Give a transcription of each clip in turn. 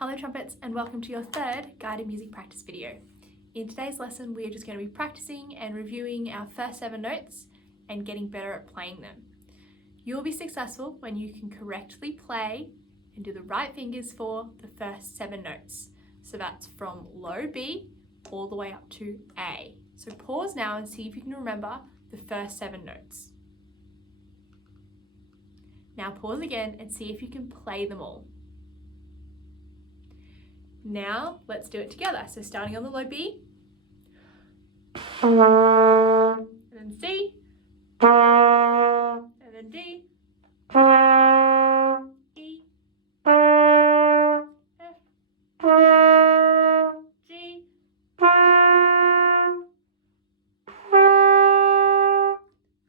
Hello Trumpets, and welcome to your third guided music practice video. In today's lesson we are just going to be practicing and reviewing our first 7 notes and getting better at playing them. You will be successful when you can correctly play and do the right fingers for the first 7 notes. So that's from low B all the way up to A. So pause now and see if you can remember the first 7 notes. Now pause again and see if you can play them all. Now let's do it together. So starting on the low B, and then C, and then D, E, F, G,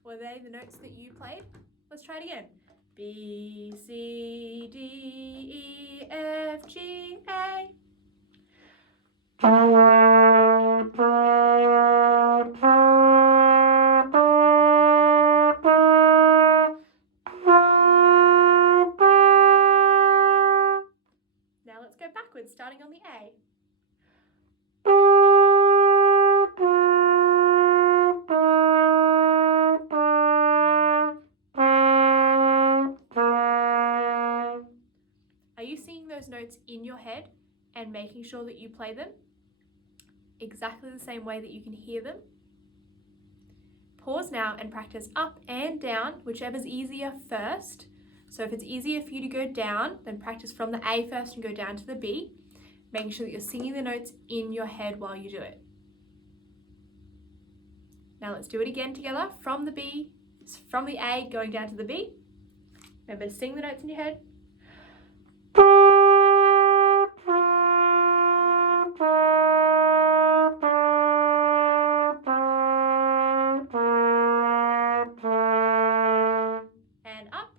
were they the notes that you played? Let's try it again. B, C, D, E, F, G, A. Now let's go backwards, starting on the A. Are you seeing those notes in your head and making sure that you play them exactly the same way that you can hear them? Pause now and practice up and down, whichever's easier first. So if it's easier for you to go down, then practice from the A first and go down to the B, making sure that you're singing the notes in your head while you do it. Now let's do it again together, from the A going down to the B. Remember to sing the notes in your head. And up.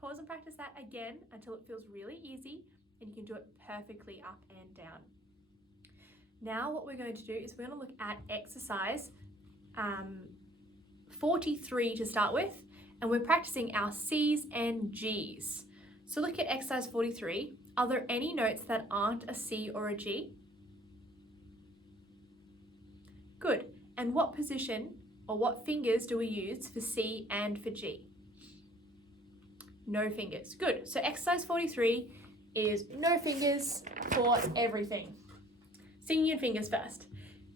Pause and practice that again until it feels really easy and you can do it perfectly up and down. Now what we're going to do is we're going to look at exercise 43 to start with, and we're practicing our C's and G's. So look at exercise 43. Are there any notes that aren't a C or a G? Good. And what position or what fingers do we use for C and for G? No fingers. Good. So exercise 43 is no fingers for everything. Singing your fingers first.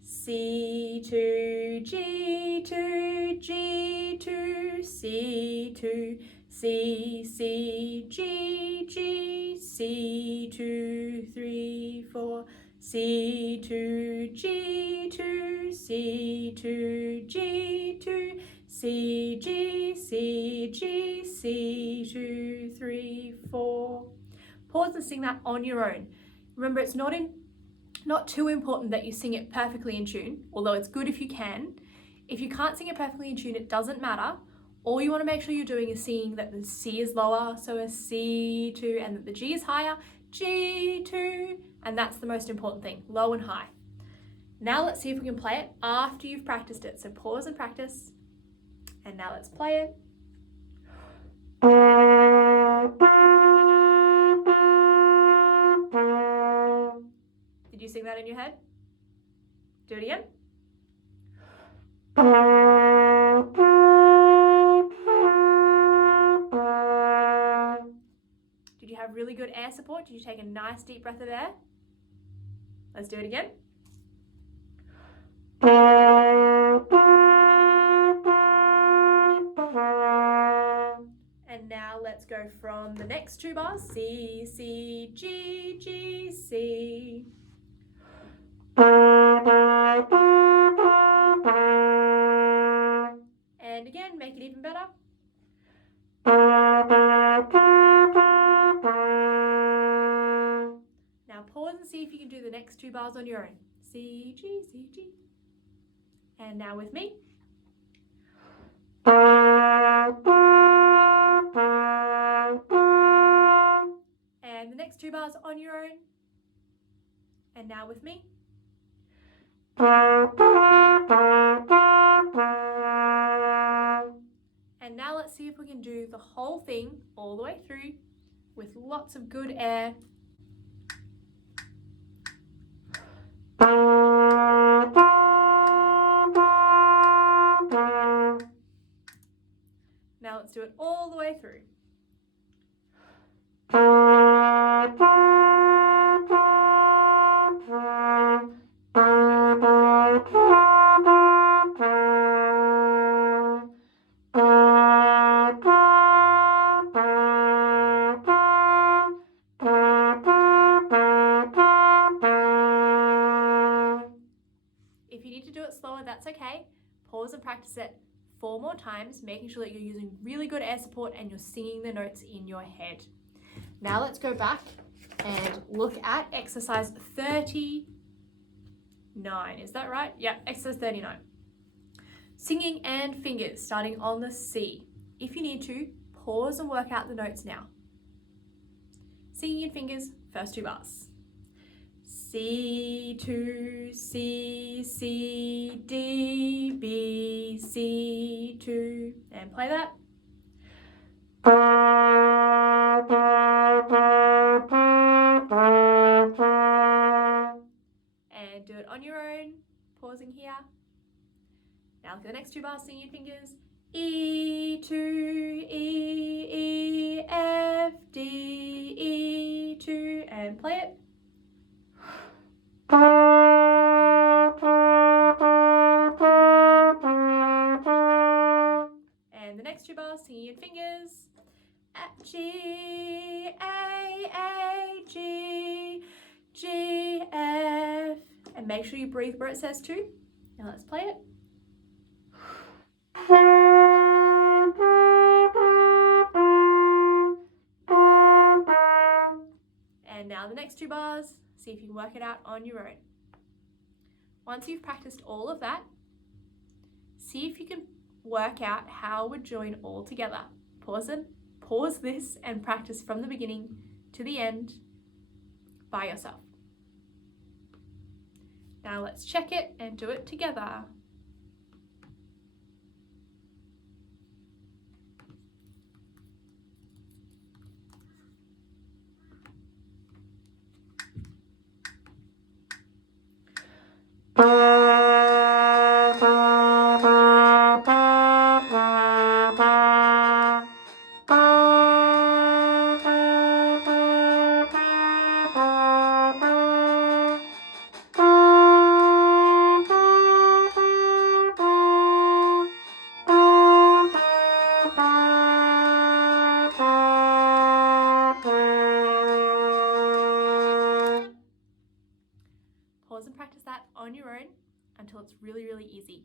C to G to G to C to C, C, G, G, C, 2, 3, 4, C, 2, G, 2, C, 2, G, 2, C, G, C, G, C, 2, 3, 4. Pause and sing that on your own. Remember, it's not too important that you sing it perfectly in tune, although it's good if you can. If you can't sing it perfectly in tune, it doesn't matter. All you want to make sure you're doing is singing that the C is lower, so a C2, and that the G is higher, G2, and that's the most important thing, low and high. Now let's see if we can play it after you've practiced it. So pause and practice, and now let's play it. Did you sing that in your head? Do it again. Did you have really good air support? Did you take a nice deep breath of air? Let's do it again. And now let's go from the next 2 bars. C, C, G, G, C. And again, make it even better. Now pause and see if you can do the next 2 bars on your own. C, G, C, G. And now with me. And the next 2 bars on your own. And now with me. And now let's see if we can do the whole thing all the way through with lots of good air. Now let's do it all the way through. If you need to do it slower, that's okay. Pause and practice it 4 more times, making sure that you're using really good air support and you're singing the notes in your head. Now let's go back and look at exercise 39. Is that right? Yeah, exercise 39. Singing and fingers, starting on the C. If you need to, pause and work out the notes now. Singing and fingers, first 2 bars. C, 2, C, C, D, B, C, 2, and play that. And do it on your own, pausing here. Now for the next 2 bars, singing your fingers. E, 2, E, E, F, D, E, 2, and play it. And the next 2 bars, singing your fingers. G, A, G, G, F. And make sure you breathe where it says to. Now let's play it. And now the next 2 bars, see if you can work it out on your own. Once you've practiced all of that, see if you can work out how we're joined all together. Pause this and practice from the beginning to the end by yourself. Now let's check it and do it together. Pause and practice that on your own until it's really, really easy.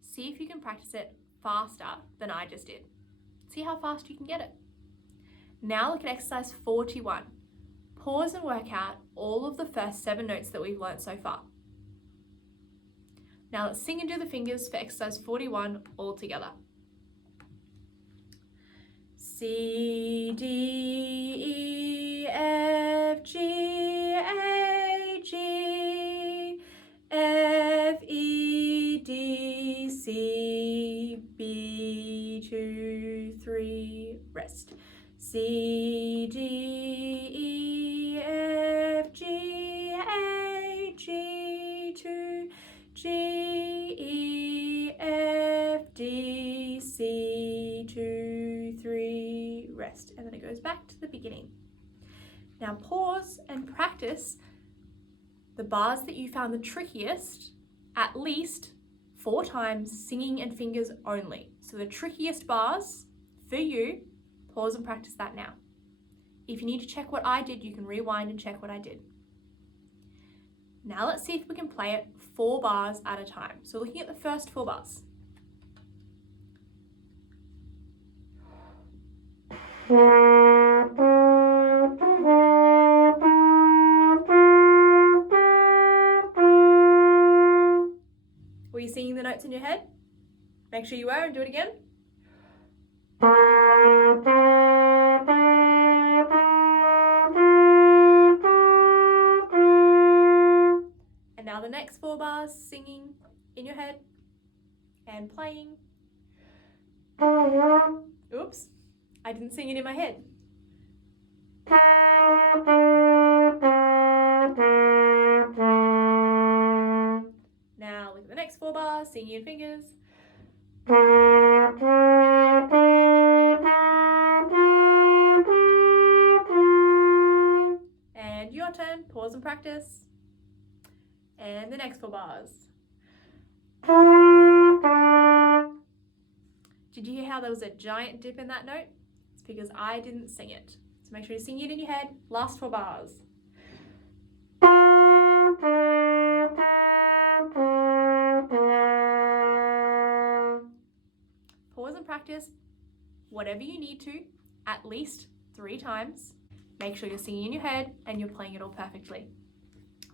See if you can practice it faster than I just did. See how fast you can get it. Now look at exercise 41. Pause and work out all of the first 7 notes that we've learnt so far. Now let's sing and do the fingers for exercise 41 all together. C, D, E, F, G, A, G, F, E, D, C, B, 2, 3, rest. C, D, E, F, G, A, G, 2, G, E, F, D, C, 2, 3, rest. And then it goes back to the beginning. Now pause and practice the bars that you found the trickiest at least 4 times, singing and fingers only. So the trickiest bars for you, pause and practice that now. If you need to check what I did, you can rewind and check what I did. Now let's see if we can play it 4 bars at a time. So looking at the first 4 bars. Were you singing the notes in your head? Make sure you were and do it again. And now the next 4 bars, singing in your head and playing. Oops, I didn't sing it in my head. Now look at the next 4 bars, singing your fingers. And your turn, pause and practice. And the next 4 bars. Did you hear how there was a giant dip in that note? It's because I didn't sing it. So make sure you sing it in your head. Last 4 bars. Pause and practice whatever you need to, at least 3 times. Make sure you're singing in your head and you're playing it all perfectly.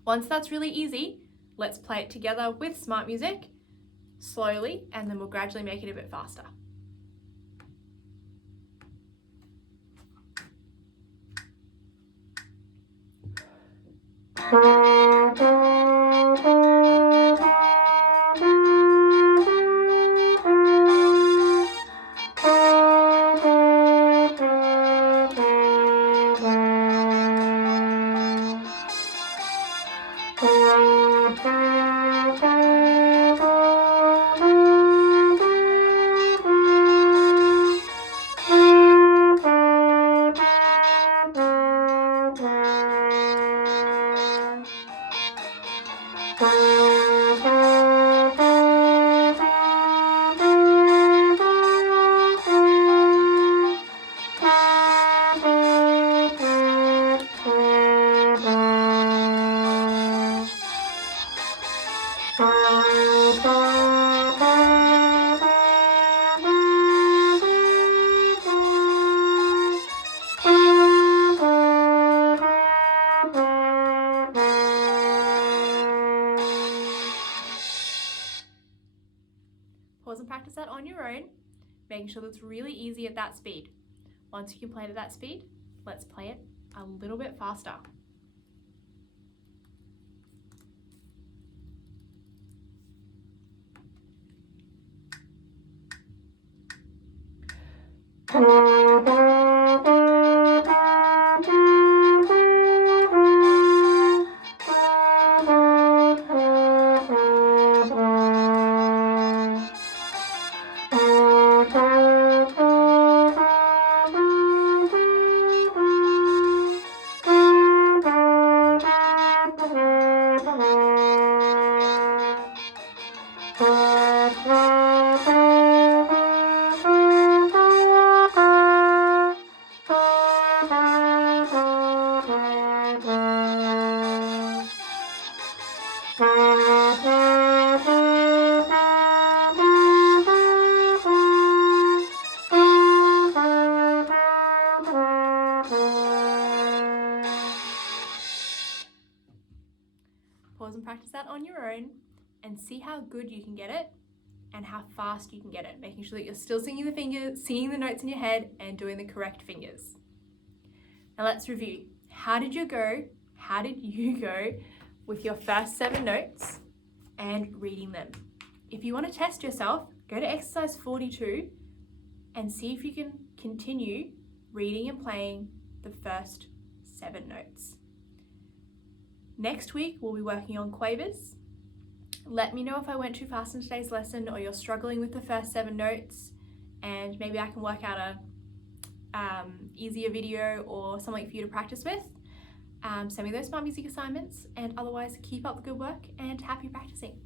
Once that's really easy, let's play it together with smart music, slowly, and then we'll gradually make it a bit faster. Pause and practice that on your own, making sure that it's really easy at that speed. Once you can play it at that speed, let's play it a little bit faster. Pause and practice that on your own and see how good you can get it and how fast you can get it, making sure that you're still singing the fingers, singing the notes in your head and doing the correct fingers. Now let's review. How did you go with your first 7 notes and reading them? If you want to test yourself, go to exercise 42 and see if you can continue reading and playing the first 7 notes. Next week, we'll be working on quavers. Let me know if I went too fast in today's lesson or you're struggling with the first 7 notes, and maybe I can work out a easier video or something for you to practice with. Send me those smart music assignments, and otherwise keep up the good work and happy practicing.